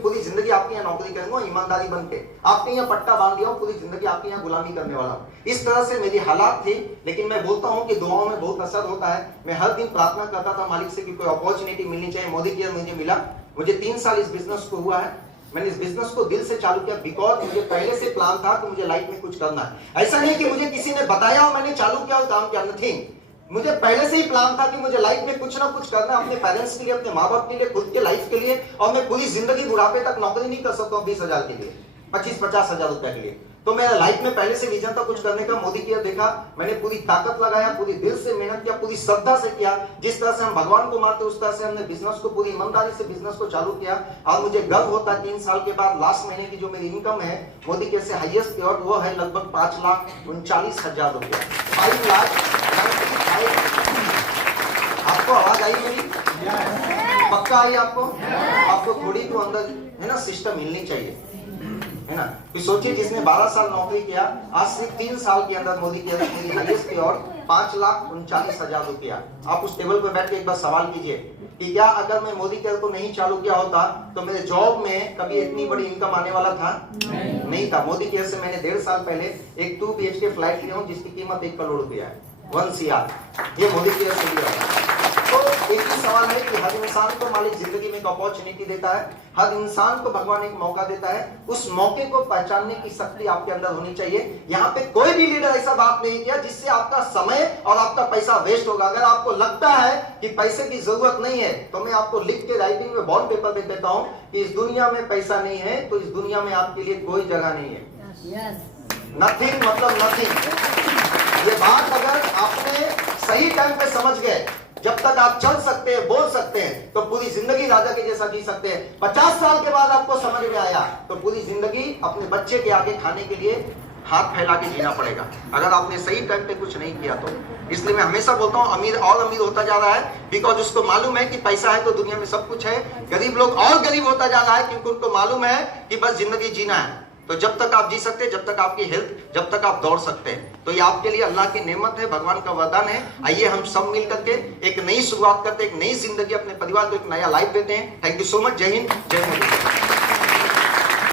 पूरी जिंदगी आपकी यहाँ नौकरी करूंगा ईमानदारी बन के, आपके यहाँ पट्टा बांध दिया हूं, पूरी जिंदगी आपके यहाँ गुलामी करने वाला हूं। इस तरह से मेरी हालात थी, लेकिन मैं बोलता हूं कि दुआओं में बहुत असर होता है। मैं हर दिन प्रार्थना करता था मालिक से कि कोई अपॉर्चुनिटी मिलनी चाहिए। मोदी केयर मुझे मिला, मुझे 3 साल इस बिजनेस को हुआ है। मैंने इस बिजनेस को दिल से चालू किया बिकॉज मुझे पहले से प्लान था कि मुझे लाइफ में कुछ करना है। ऐसा नहीं कि मुझे किसी ने बताया और मैंने चालू किया और काम किया, नथिंग। मुझे पहले से ही प्लान था कि मुझे लाइफ में कुछ ना कुछ करना है, अपने पेरेंट्स के लिए, अपने माँ बाप के लिए, खुद के लाइफ के लिए। और मैं पूरी जिंदगी बुढ़ापे तक नौकरी नहीं कर सकता हूँ 20,000 के लिए, 25-50 हजार रुपए के लिए। तो मेरा लाइफ में पहले से विजन था कुछ करने का। मोदी केयर देखा, मैंने पूरी ताकत लगाया, पूरी दिल से मेहनत किया, पूरी श्रद्धा से किया। जिस तरह से हम भगवान को मानते उस तरह से हमने बिजनेस को पूरी ईमानदारी से बिजनेस को चालू किया। और मुझे गर्व होता है 3 साल के बाद लास्ट महीने की जो मेरी इनकम है मोदी केयर से हाईएस्ट पेयर वो है लगभग 5,39,000 रुपया। 5 लाख। आपको आवाज आई मेरी? पक्का आई आपको? आपको थोड़ी तो अंदर है ना सिस्टम मिलनी चाहिए, है ना। तो सोचिए जिसने 12 साल नौकरी किया, आज सिर्फ 3 साल के अंदर मोदी केयर मेरी हाईएस्ट पे और 5,39,000 रुपया। आप उस टेबल पर बैठ के एक बार सवाल कीजिए कि क्या अगर मैं मोदी केयर को नहीं चालू किया होता तो मेरे जॉब में कभी इतनी बड़ी इनकम आने वाला था? नहीं था। मोदी केयर से मैंने 1.5 साल पहले एक 2 BHK फ्लैट लिया हूँ जिसकी कीमत 1 करोड़ रुपया है, 1 CR। ये मोदी केयर से लिया। तो एक ही सवाल है कि हर इंसान को मालिक जिंदगी में एक अपॉर्चुनिटी देता है, हर इंसान को भगवान एक मौका देता है। उस मौके को पहचानने की शक्ति आपके अंदर होनी चाहिए। यहाँ पे कोई भी लीडर ऐसा बात नहीं किया जिससे आपका समय और आपका पैसा वेस्ट होगा। अगर आपको लगता है कि पैसे की जरूरत नहीं है तो मैं आपको लिख के राइटिंग में बॉन्ड पेपर पे देता हूँ कि इस दुनिया में पैसा नहीं है तो इस दुनिया में आपके लिए कोई जगह नहीं है। नथिंग मतलब नथिंग। ये बात अगर आपने सही टाइम पे समझ गए, जब तक आप चल सकते हैं, बोल सकते हैं, तो पूरी जिंदगी राजा के जैसा जी सकते हैं। 50 साल के बाद आपको समझ में आया तो पूरी जिंदगी अपने बच्चे के आगे खाने के लिए हाथ फैला के जीना पड़ेगा, अगर आपने सही टाइम पे कुछ नहीं किया तो। इसलिए मैं हमेशा बोलता हूँ अमीर और अमीर होता जा रहा है बिकॉज उसको मालूम है कि पैसा है तो दुनिया में सब कुछ है। गरीब लोग और गरीब होता जा रहा है क्योंकि उनको मालूम है कि बस जिंदगी जीना है। तो जब तक आप जी सकते हैं, जब तक आपकी हेल्थ, जब तक आप दौड़ सकते हैं, तो ये आपके लिए अल्लाह की नेमत है, भगवान का वरदान है। आइए हम सब मिल करके एक नई शुरुआत करते हैं, एक नई जिंदगी अपने परिवार को एक नया लाइफ देते हैं। Thank you so much. जय हिंद, जय मोदी।